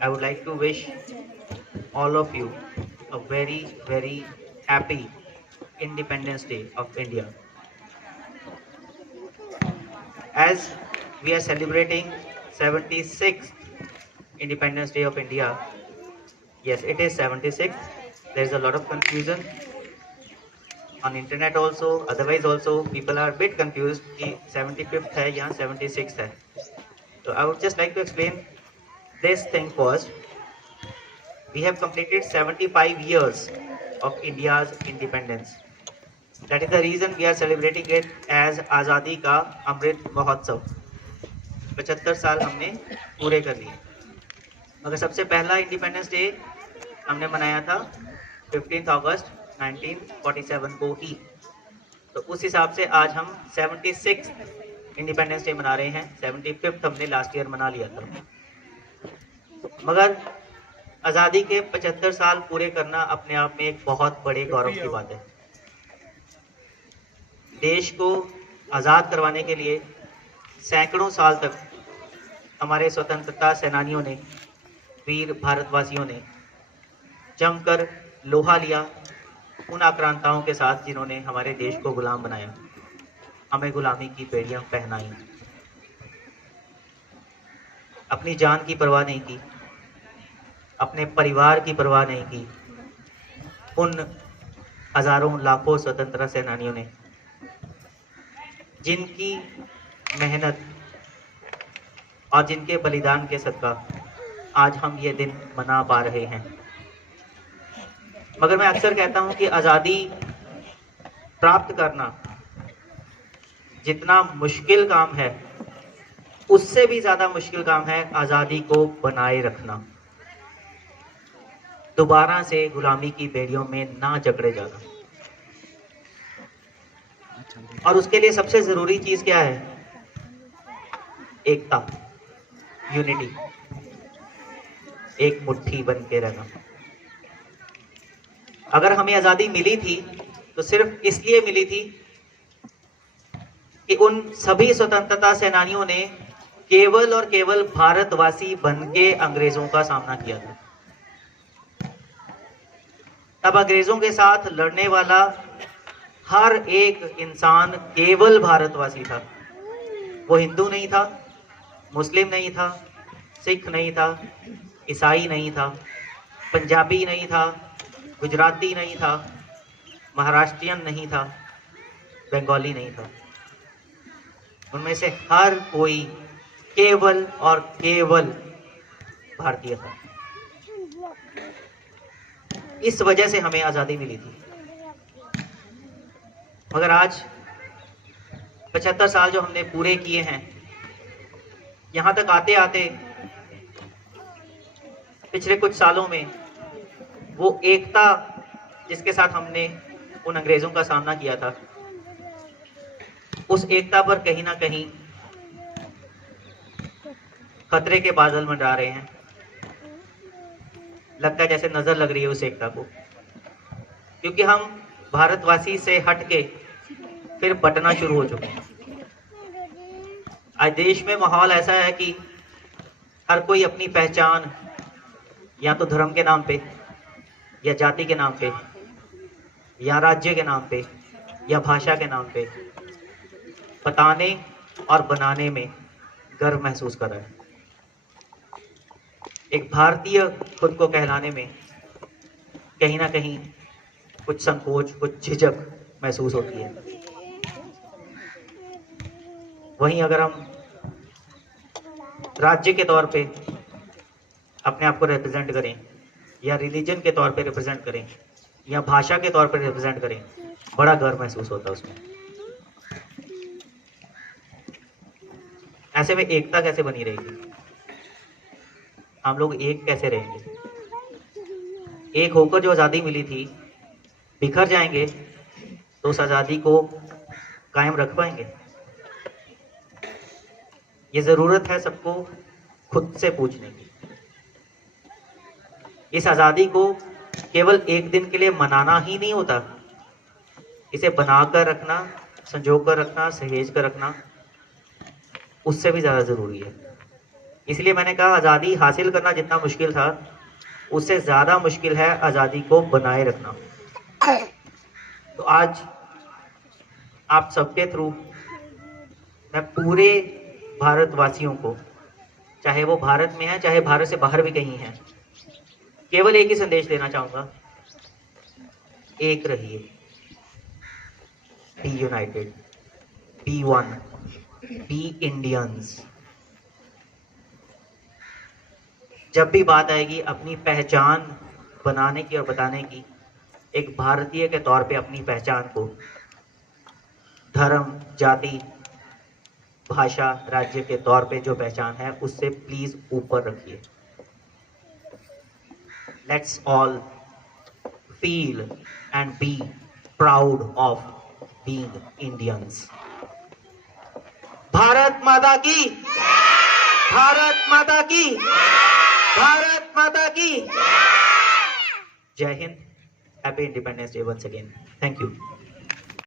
I would like to wish all of you a very, very happy Independence Day of India. As we are celebrating 76th Independence Day of India, yes, it is 76th. There is a lot of confusion on internet also. Otherwise also people are a bit confused कि 75th है या 76th है. So I would just like to explain this thing first. We have completed 75 years of India's independence. That is the reason we are celebrating it as आज़ादी का अमृत महोत्सव. 75 साल हमने पूरे कर लिए. मगर सबसे पहला इंडिपेंडेंस डे हमने मनाया था 15 अगस्त 1947 को ही. तो उस हिसाब से आज हम 76 इंडिपेंडेंस डे मना रहे हैं. 75th हमने लास्ट ईयर मना लिया था. मगर आज़ादी के 75 साल पूरे करना अपने आप में एक बहुत बड़े गौरव की बात है. देश को आज़ाद करवाने के लिए सैकड़ों साल तक हमारे स्वतंत्रता सेनानियों ने, वीर भारतवासियों ने जमकर लोहा लिया उन आक्रांताओं के साथ जिन्होंने हमारे देश को गुलाम बनाया, हमें गुलामी की बेड़ियां पहनाई, अपनी जान की परवाह नहीं की, अपने परिवार की परवाह नहीं की. उन हजारों लाखों स्वतंत्रता सेनानियों ने, जिनकी मेहनत और जिनके बलिदान के सदका आज हम ये दिन मना पा रहे हैं. मगर मैं अक्सर कहता हूं कि आज़ादी प्राप्त करना जितना मुश्किल काम है, उससे भी ज़्यादा मुश्किल काम है आज़ादी को बनाए रखना, दोबारा से गुलामी की बेड़ियों में ना जकड़े जाना. और उसके लिए सबसे ज़रूरी चीज़ क्या है? एकता, यूनिटी, एक मुट्ठी बन के रहना. अगर हमें आज़ादी मिली थी तो सिर्फ इसलिए मिली थी कि उन सभी स्वतंत्रता सेनानियों ने केवल और केवल भारतवासी बन के अंग्रेजों का सामना किया था. तब अंग्रेजों के साथ लड़ने वाला हर एक इंसान केवल भारतवासी था. वो हिंदू नहीं था, मुस्लिम नहीं था, सिख नहीं था, ईसाई नहीं था, पंजाबी नहीं था, गुजराती नहीं था, महाराष्ट्रियन नहीं था, बंगाली नहीं था. उनमें से हर कोई केवल और केवल भारतीय था. इस वजह से हमें आज़ादी मिली थी. मगर आज 75 साल जो हमने पूरे किए हैं, यहाँ तक आते आते पिछले कुछ सालों में वो एकता जिसके साथ हमने उन अंग्रेजों का सामना किया था, उस एकता पर कहीं ना कहीं खतरे के बादल मंडरा रहे हैं. लगता है जैसे नजर लग रही है उस एकता को, क्योंकि हम भारतवासी से हटके फिर बटना शुरू हो चुके हैं. आज देश में माहौल ऐसा है कि हर कोई अपनी पहचान या तो धर्म के नाम पे, या जाति के नाम पे, या राज्य के नाम पे, या भाषा के नाम पे बताने और बनाने में गर्व महसूस कर रहा है. एक भारतीय खुद को कहलाने में कहीं ना कहीं कुछ संकोच, कुछ झिझक महसूस होती है. वहीं अगर हम राज्य के तौर पे अपने आप को रिप्रेजेंट करें, या रिलीजन के तौर पे रिप्रेजेंट करें, या भाषा के तौर पे रिप्रेजेंट करें, बड़ा गर्व महसूस होता है उसमें. ऐसे में एकता कैसे बनी रहेगी? हम लोग एक कैसे रहेंगे? एक होकर जो आज़ादी मिली थी, बिखर जाएंगे तो उस आज़ादी को कायम रख पाएंगे? ये ज़रूरत है सबको खुद से पूछने की. इस आज़ादी को केवल एक दिन के लिए मनाना ही नहीं होता, इसे बनाकर रखना, संजो कर रखना, सहेज कर रखना उससे भी ज़्यादा ज़रूरी है. इसलिए मैंने कहा आज़ादी हासिल करना जितना मुश्किल था, उससे ज़्यादा मुश्किल है आज़ादी को बनाए रखना। तो आज आप सबके थ्रू मैं पूरे भारतवासियों को, चाहे वो भारत में है चाहे भारत से बाहर भी कहीं हैं, केवल एक ही संदेश देना चाहूंगा, एक रहिए, be united, be one, be Indians. जब भी बात आएगी अपनी पहचान बनाने की और बताने की, एक भारतीय के तौर पे अपनी पहचान को धर्म, जाति, भाषा, राज्य के तौर पे जो पहचान है उससे प्लीज ऊपर रखिए। Let's all feel and be proud of being Indians. Bharat माता की, भारत माता की, भारत माता की जय Hind. Happy independence day once again. Thank you.